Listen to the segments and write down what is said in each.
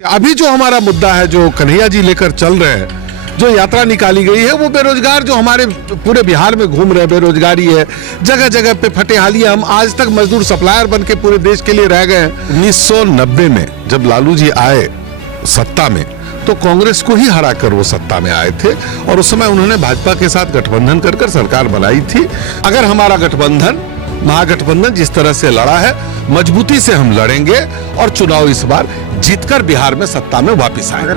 अभी जो हमारा मुद्दा है, जो कन्हैया जी लेकर चल रहे हैं, जो यात्रा निकाली गई है, वो बेरोजगार जो हमारे पूरे बिहार में घूम रहे हैं, बेरोजगारी है, जगह जगह पे फटेहाली। हम आज तक मजदूर सप्लायर बन के पूरे देश के लिए रह गए हैं। 1990 में जब लालू जी आए सत्ता में, तो कांग्रेस को ही हरा कर वो सत्ता में आए थे और उस समय उन्होंने भाजपा के साथ गठबंधन कर सरकार बनाई थी। अगर हमारा गठबंधन, महागठबंधन जिस तरह से लड़ा है, मजबूती से हम लड़ेंगे और चुनाव इस बार जीतकर बिहार में सत्ता में वापस आएंगे।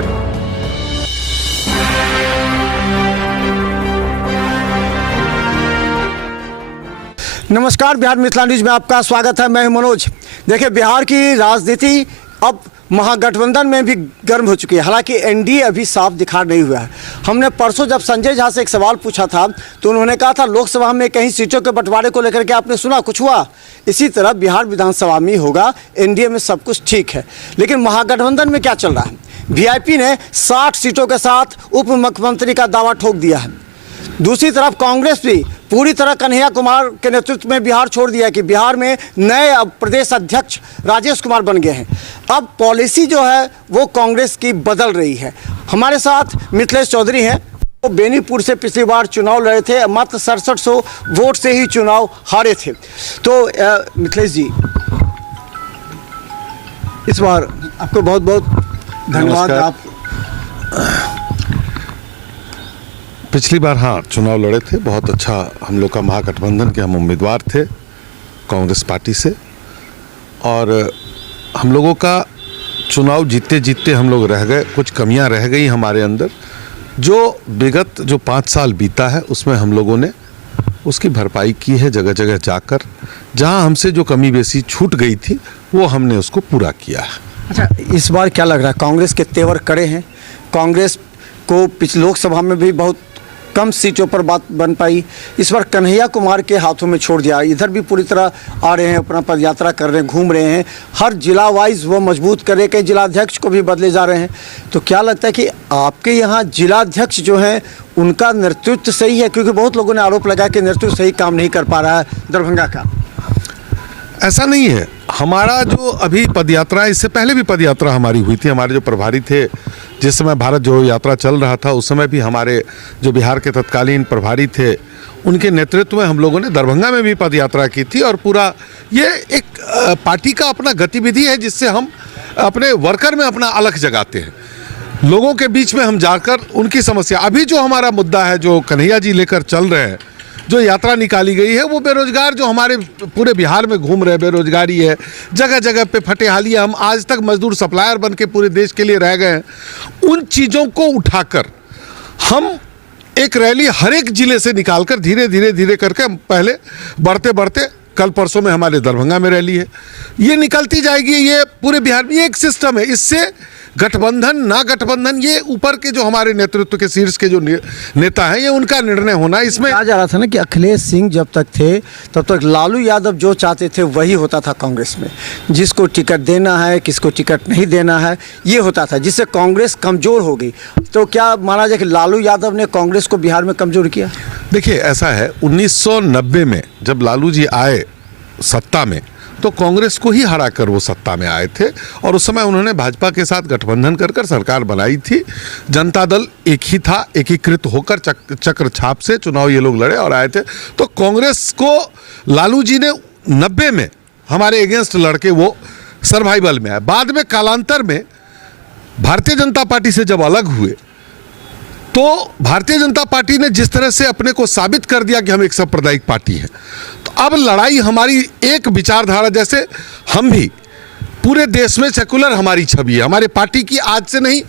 नमस्कार, बिहार मिथिला न्यूज में आपका स्वागत है। मैं हूं मनोज। देखिए, बिहार की राजनीति अब महागठबंधन में भी गर्म हो चुकी है। हालांकि एनडीए अभी साफ दिखा नहीं हुआ है। हमने परसों जब संजय झा से एक सवाल पूछा था तो उन्होंने कहा था लोकसभा में कहीं सीटों के बंटवारे को लेकर के आपने सुना कुछ हुआ। इसी तरह बिहार विधानसभा में होगा। एनडीए में सब कुछ ठीक है, लेकिन महागठबंधन में क्या चल रहा है? वीआईपी ने 60 सीटों के साथ उप मुख्यमंत्री का दावा ठोक दिया है। दूसरी तरफ कांग्रेस भी पूरी तरह कन्हैया कुमार के नेतृत्व में बिहार छोड़ दिया कि बिहार में नए प्रदेश अध्यक्ष राजेश कुमार बन गए हैं। अब पॉलिसी जो है वो कांग्रेस की बदल रही है। हमारे साथ मिथिलेश चौधरी हैं। वो बेनीपुर से पिछली बार चुनाव लड़े थे, मात्र 6700 वोट से ही चुनाव हारे थे। तो मिथिलेश जी, इस बार आपको बहुत बहुत धन्यवाद। आप पिछली बार चुनाव लड़े थे, बहुत अच्छा हम लोग का महागठबंधन के हम उम्मीदवार थे कांग्रेस पार्टी से, और हम लोगों का चुनाव जीतते जीतते हम लोग रह गए। कुछ कमियां रह गई हमारे अंदर, जो विगत जो 5 साल बीता है उसमें हम लोगों ने उसकी भरपाई की है। जगह जगह जाकर जहां हमसे जो कमी बेसी छूट गई थी वो हमने उसको पूरा किया है। अच्छा, इस बार क्या लग रहा है? कांग्रेस के तेवर कड़े हैं। कांग्रेस को पिछले लोकसभा में भी बहुत कम सीटों पर बात बन पाई। इस बार कन्हैया कुमार के हाथों में छोड़ दिया। इधर भी पूरी तरह आ रहे हैं, अपना पद यात्रा कर रहे हैं, घूम रहे हैं। हर जिला वाइज वो मजबूत कर रहे हैं, कई जिलाध्यक्ष को भी बदले जा रहे हैं। तो क्या लगता है कि आपके यहाँ जिलाध्यक्ष जो हैं उनका नेतृत्व सही है? क्योंकि बहुत लोगों ने आरोप लगाया कि नेतृत्व सही काम नहीं कर पा रहा है दरभंगा का। ऐसा नहीं है। हमारा जो अभी पदयात्रा, इससे पहले भी पदयात्रा हमारी हुई थी। हमारे जो प्रभारी थे, जिस समय भारत जोड़ो यात्रा चल रहा था, उस समय भी हमारे जो बिहार के तत्कालीन प्रभारी थे, उनके नेतृत्व में हम लोगों ने दरभंगा में भी पदयात्रा की थी। और पूरा ये एक पार्टी का अपना गतिविधि है जिससे हम अपने वर्कर में अपना अलख जगाते हैं। लोगों के बीच में हम जाकर उनकी समस्या, अभी जो हमारा मुद्दा है, जो कन्हैया जी लेकर चल रहे हैं, जो यात्रा निकाली गई है, वो बेरोजगार जो हमारे पूरे बिहार में घूम रहे हैं, बेरोजगारी है, जगह जगह पे फटेहाली है। हम आज तक मजदूर सप्लायर बन के पूरे देश के लिए रह गए हैं। उन चीज़ों को उठाकर हम एक रैली हर एक जिले से निकालकर धीरे धीरे करके हम पहले बढ़ते बढ़ते, कल परसों में हमारे दरभंगा में रैली है, ये निकलती जाएगी। ये पूरे बिहार में ये एक सिस्टम है। इससे गठबंधन ना गठबंधन, ये ऊपर के जो हमारे नेतृत्व के शीर्ष के जो नेता हैं, ये उनका निर्णय होना। इसमें कहा जा रहा था ना कि अखिलेश सिंह जब तक थे तब तक लालू यादव जो चाहते थे वही होता था कांग्रेस में। जिसको टिकट देना है, किसको टिकट नहीं देना है, ये होता था, जिससे कांग्रेस कमज़ोर हो गई। तो क्या माना जाए कि लालू यादव ने कांग्रेस को बिहार में कमज़ोर किया? देखिए, ऐसा है, 1990 में जब लालू जी आए सत्ता में, तो कांग्रेस को ही हरा कर वो सत्ता में आए थे और उस समय उन्होंने भाजपा के साथ गठबंधन कर सरकार बनाई थी। जनता दल एक ही था, एकीकृत होकर चक्र छाप से चुनाव ये लोग लड़े और आए थे। तो कांग्रेस को लालू जी ने 90 में हमारे अगेंस्ट लड़के वो सर्वाइवल में आए। बाद में कालांतर में भारतीय जनता पार्टी से जब अलग हुए, तो भारतीय जनता पार्टी ने जिस तरह से अपने को साबित कर दिया कि हम एक सांप्रदायिक पार्टी हैं, तो अब लड़ाई हमारी एक विचारधारा, जैसे हम भी पूरे देश में सेकुलर हमारी छवि है। हमारे पार्टी की आज से नहीं,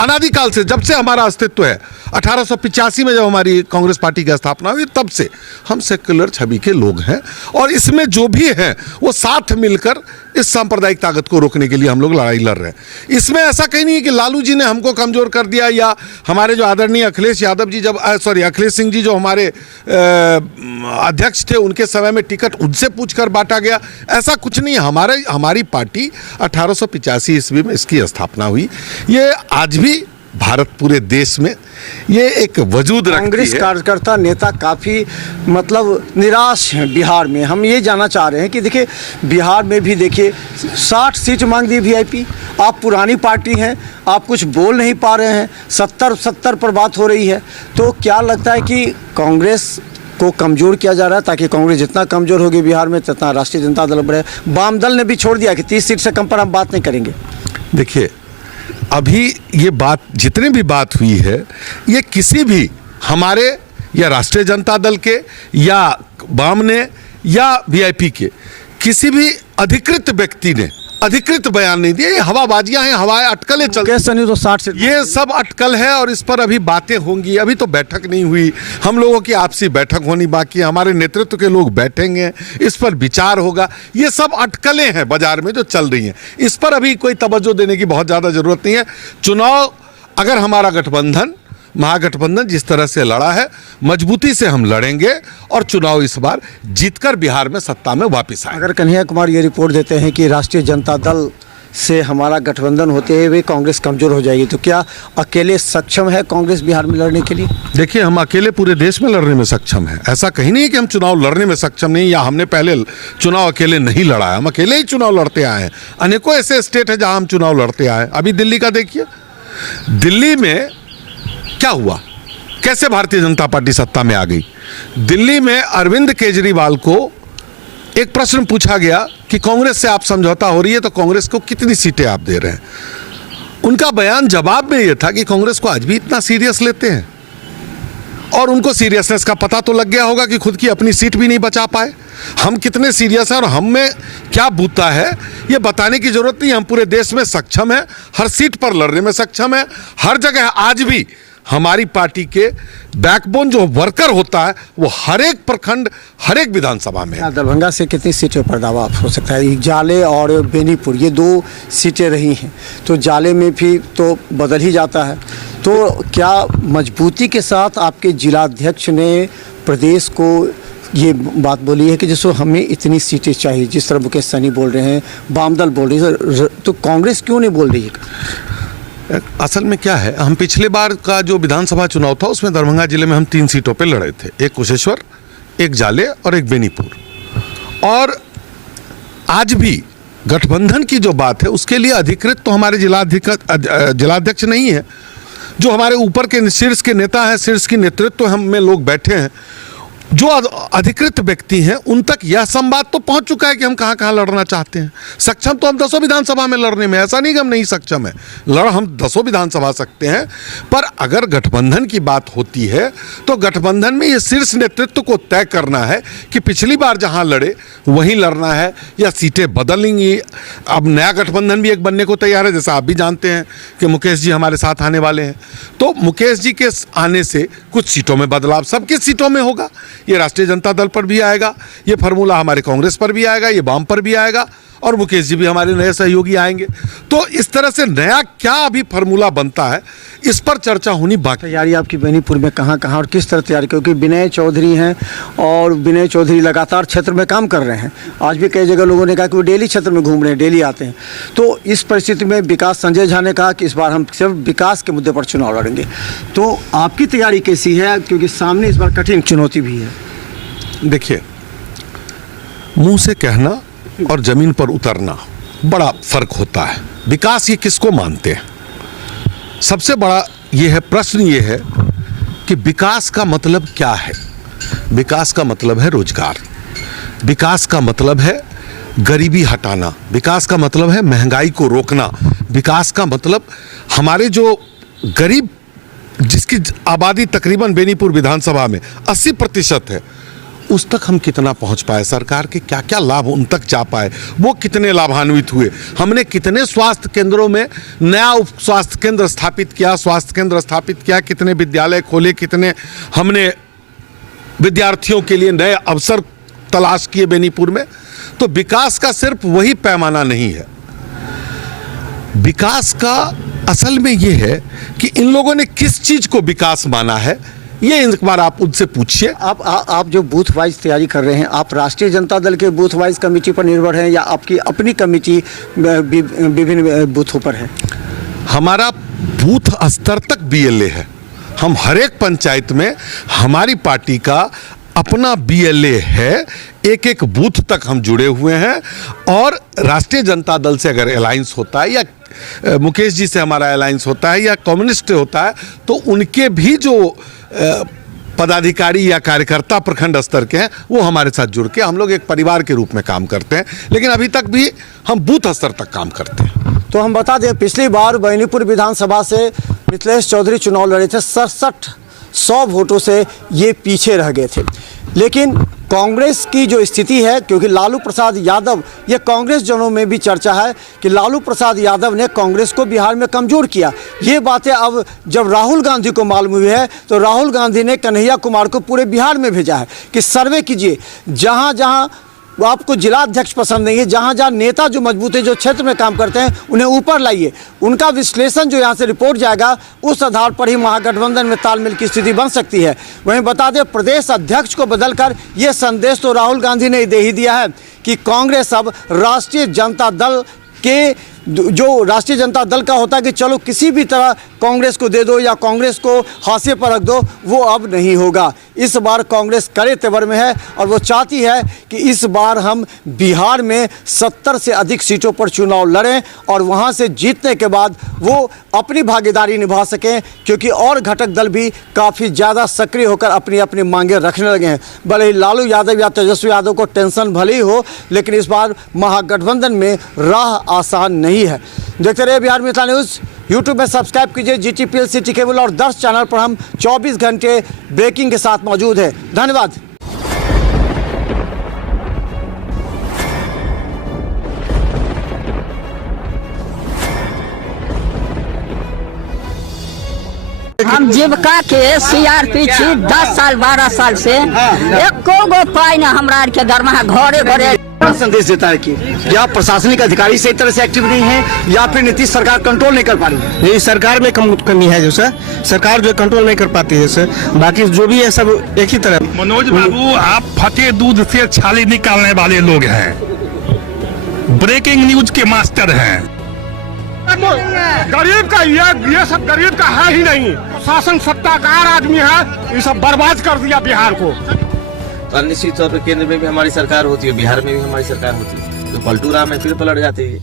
अनादिकाल से, जब से हमारा अस्तित्व है, 1885 में जब हमारी कांग्रेस पार्टी की स्थापना हुई, तब से हम सेकुलर छवि के लोग हैं। और इसमें जो भी हैं वो साथ मिलकर इस सांप्रदायिक ताकत को रोकने के लिए हम लोग लड़ाई लड़ रहे हैं। इसमें ऐसा कहीं नहीं है कि लालू जी ने हमको कमज़ोर कर दिया, या हमारे जो आदरणीय अखिलेश यादव जी अखिलेश सिंह जी जो हमारे अध्यक्ष थे, उनके समय में टिकट उनसे पूछकर बांटा गया। ऐसा कुछ नहीं है। हमारी पार्टी 1885 ईस्वी में इसकी स्थापना हुई। ये आज भी भारत पूरे देश में ये एक वजूद रखती कांग्रेस है। कार्यकर्ता नेता काफ़ी मतलब निराश हैं बिहार में। हम ये जानना चाह रहे हैं कि देखिए बिहार में भी देखिए 60 सीट मांग दी वीआईपी। आप पुरानी पार्टी हैं, आप कुछ बोल नहीं पा रहे हैं, 70 पर बात हो रही है। तो क्या लगता है कि कांग्रेस को कमज़ोर किया जा रहा है, ताकि कांग्रेस जितना कमज़ोर होगी बिहार में जितना राष्ट्रीय जनता दल बढ़े? वाम दल ने भी छोड़ दिया कि 30 सीट से कम पर हम बात नहीं करेंगे। देखिए, अभी ये बात जितनी भी बात हुई है, ये किसी भी हमारे या राष्ट्रीय जनता दल के या वाम ने या वीआईपी के किसी भी अधिकृत व्यक्ति ने अधिकृत बयान नहीं दिया। ये हवाबाजियां हैं, हवाएं अटकलें चल मुकेश सहनी तो 60 सीट ये सब अटकल है और इस पर अभी बातें होंगी। अभी तो बैठक नहीं हुई, हम लोगों की आपसी बैठक होनी बाकी है, हमारे नेतृत्व के लोग बैठेंगे, इस पर विचार होगा। ये सब अटकलें हैं बाजार में जो चल रही हैं, इस पर अभी कोई तवज्जो देने की बहुत ज़्यादा ज़रूरत नहीं है। चुनाव अगर हमारा गठबंधन महागठबंधन जिस तरह से लड़ा है, मजबूती से हम लड़ेंगे और चुनाव इस बार जीतकर बिहार में सत्ता में वापस आए। अगर कन्हैया कुमार ये रिपोर्ट देते हैं कि राष्ट्रीय जनता दल से हमारा गठबंधन होते हुए कांग्रेस कमज़ोर हो जाएगी, तो क्या अकेले सक्षम है कांग्रेस बिहार में लड़ने के लिए? देखिए, हम अकेले पूरे देश में लड़ने में सक्षम हैं। ऐसा कहीं नहीं है कि हम चुनाव लड़ने में सक्षम नहीं, या हमने पहले चुनाव अकेले नहीं लड़ा है। हम अकेले ही चुनाव लड़ते आए हैं। अनेकों ऐसे स्टेट है जहां हम चुनाव लड़ते आए हैं। अभी दिल्ली का देखिए, दिल्ली में क्या हुआ, कैसे भारतीय जनता पार्टी सत्ता में आ गई। दिल्ली में अरविंद केजरीवाल को एक प्रश्न पूछा गया कि कांग्रेस से आप समझौता हो रही है तो कांग्रेस को कितनी सीटें आप दे रहे हैं। उनका बयान जवाब में यह था कि कांग्रेस को आज भी इतना सीरियस लेते हैं, और उनको सीरियसनेस का पता तो लग गया होगा कि खुद की अपनी सीट भी नहीं बचा पाए। हम कितने सीरियस हैं और हम में क्या बूता है ये बताने की जरूरत नहीं। हम पूरे देश में सक्षम हैं, हर सीट पर लड़ने में सक्षम है। हर जगह आज भी हमारी पार्टी के बैकबोन जो वर्कर होता है वो हर एक प्रखंड, हर एक विधानसभा में है। दरभंगा से कितनी सीटों पर दावा हो सकता है? जाले और बेनीपुर ये 2 सीटें रही हैं, तो जाले में भी तो बदल ही जाता है। तो क्या मजबूती के साथ आपके जिलाध्यक्ष ने प्रदेश को ये बात बोली है कि जैसे हमें इतनी सीटें चाहिए, जिस तरह मुकेश सहनी बोल रहे हैं, वाम दल बोल रही है, तो कांग्रेस क्यों नहीं बोल रही है? असल में क्या है, हम पिछले बार का जो विधानसभा चुनाव था उसमें दरभंगा जिले में हम 3 सीटों पे लड़े थे, एक कुशेश्वर, एक जाले और एक बेनीपुर। और आज भी गठबंधन की जो बात है उसके लिए अधिकृत तो हमारे जिलाध्यक्ष नहीं है। जो हमारे ऊपर के शीर्ष के नेता हैं, शीर्ष की नेतृत्व हम में लोग बैठे हैं, जो अधिकृत व्यक्ति हैं उन तक यह संवाद तो पहुंच चुका है कि हम कहां कहां लड़ना चाहते हैं। सक्षम तो हम 10 विधानसभा में लड़ने में, ऐसा नहीं कि हम नहीं सक्षम है, हम 10 विधानसभा सकते हैं। पर अगर गठबंधन की बात होती है तो गठबंधन में ये शीर्ष नेतृत्व को तय करना है कि पिछली बार जहां लड़े वहीं लड़ना है या सीटें बदलेंगी। अब नया गठबंधन भी एक बनने को तैयार है, जैसा आप भी जानते हैं कि मुकेश जी हमारे साथ आने वाले हैं। तो मुकेश जी के आने से कुछ सीटों में बदलाव सबकी सीटों में होगा। ये राष्ट्रीय जनता दल पर भी आएगा, ये फार्मूला हमारे कांग्रेस पर भी आएगा, ये वाम पर भी आएगा, और मुकेश जी भी हमारे नए सहयोगी आएंगे। तो इस तरह से नया क्या अभी फार्मूला बनता है, इस पर चर्चा होनी बाकी। तैयारी आपकी बेनीपुर में कहाँ और किस तरह तैयारी? क्योंकि विनय चौधरी हैं और विनय चौधरी लगातार क्षेत्र में काम कर रहे हैं। आज भी कई जगह लोगों ने कहा कि वो डेली क्षेत्र में घूम रहे हैं, डेली आते हैं। तो इस परिस्थिति में विकास संजय झा ने कहा कि इस बार हम सिर्फ विकास के मुद्दे पर चुनाव लड़ेंगे। तो आपकी तैयारी कैसी है, क्योंकि सामने इस बार कठिन चुनौती भी है? देखिए, मुंह से कहना और जमीन पर उतरना बड़ा फर्क होता है। विकास ये किसको मानते हैं? सबसे बड़ा ये है प्रश्न, ये है कि विकास का मतलब क्या है। विकास का मतलब है रोजगार, विकास का मतलब है गरीबी हटाना, विकास का मतलब है महंगाई को रोकना, विकास का मतलब हमारे जो गरीब, जिसकी आबादी तकरीबन बेनीपुर विधानसभा में 80% है, उस तक हम कितना पहुंच पाए, सरकार के क्या क्या लाभ उन तक जा पाए, वो कितने लाभान्वित हुए, हमने कितने स्वास्थ्य केंद्रों में नया उप स्वास्थ्य केंद्र स्थापित किया, कितने विद्यालय खोले, कितने हमने विद्यार्थियों के लिए नए अवसर तलाश किए बेनीपुर में। तो विकास का सिर्फ वही पैमाना नहीं है। विकास का असल में ये है कि इन लोगों ने किस चीज को विकास माना है, ये एक बार आप उनसे पूछिए। आप जो बूथ वाइज तैयारी कर रहे हैं, आप राष्ट्रीय जनता दल के बूथ वाइज कमेटी पर निर्भर हैं या आपकी अपनी कमेटी विभिन्न बूथों पर है? हमारा बूथ स्तर तक बीएलए है। हम हर एक पंचायत में हमारी पार्टी का अपना बीएलए है, एक एक बूथ तक हम जुड़े हुए हैं। और राष्ट्रीय जनता दल से अगर अलायंस होता है या मुकेश जी से हमारा अलायंस होता है या कम्युनिस्ट से होता है, तो उनके भी जो पदाधिकारी या कार्यकर्ता प्रखंड स्तर के हैं वो हमारे साथ जुड़ के हम लोग एक परिवार के रूप में काम करते हैं। लेकिन अभी तक भी हम बूथ स्तर तक काम करते हैं। तो हम बता दें, पिछली बार बेनीपुर विधानसभा से मिथिलेश चौधरी चुनाव लड़े थे, 6700 वोटों से ये पीछे रह गए थे। लेकिन कांग्रेस की जो स्थिति है, क्योंकि लालू प्रसाद यादव, ये कांग्रेस जनों में भी चर्चा है कि लालू प्रसाद यादव ने कांग्रेस को बिहार में कमज़ोर किया। ये बातें अब जब राहुल गांधी को मालूम हुई है तो राहुल गांधी ने कन्हैया कुमार को पूरे बिहार में भेजा है कि सर्वे कीजिए, जहाँ जहाँ वो आपको जिला अध्यक्ष पसंद नहीं है, जहाँ जहाँ नेता जो मजबूत है, जो क्षेत्र में काम करते हैं, उन्हें ऊपर लाइए। उनका विश्लेषण जो यहाँ से रिपोर्ट जाएगा, उस आधार पर ही महागठबंधन में तालमेल की स्थिति बन सकती है। वहीं बता दें, प्रदेश अध्यक्ष को बदलकर ये संदेश तो राहुल गांधी ने दे ही दिया है कि कांग्रेस अब राष्ट्रीय जनता दल के, जो राष्ट्रीय जनता दल का होता है कि चलो किसी भी तरह कांग्रेस को दे दो या कांग्रेस को हाशिए पर रख दो, वो अब नहीं होगा। इस बार कांग्रेस कड़े तेवर में है और वो चाहती है कि इस बार हम बिहार में 70 से अधिक सीटों पर चुनाव लड़ें और वहां से जीतने के बाद वो अपनी भागीदारी निभा सकें, क्योंकि और घटक दल भी काफ़ी ज़्यादा सक्रिय होकर अपनी अपनी मांगें रखने लगे हैं। भले ही लालू यादव या तेजस्वी यादव को टेंशन भले ही हो, लेकिन इस बार महागठबंधन में राह आसान नहीं है। देखते रहिए बिहार मिथिला न्यूज़। यूट्यूब में सब्सक्राइब कीजिए GTPL सिटी केबल और 10 चैनल पर हम 24 घंटे ब्रेकिंग के साथ मौजूद हैं। धन्यवाद। हम जीविका के CRP छी 10 साल 12 साल से, एको गो पाई न हमरा के दरमाहा घरे घरे। संदेश देता है कि या प्रशासनिक अधिकारी सही तरह से एक्टिव नहीं है या फिर नीतीश सरकार कंट्रोल नहीं कर पा रही है। ये सरकार में कमी है, जो सर सरकार जो कंट्रोल नहीं कर पाती है सर। बाकी जो भी है सब एक ही तरह। मनोज बाबू, आप फटे दूध से छाली निकालने वाले लोग हैं, ब्रेकिंग न्यूज के मास्टर हैं। गरीब का ये सब गरीब का है ही नहीं। शासन सत्ताकार आदमी है, ये सब बर्बाद कर दिया बिहार को। तो निश्चित तौर पर केंद्र में भी हमारी सरकार होती है, बिहार में भी हमारी सरकार होती है, तो पलटू राम में फिर पलट जाती है।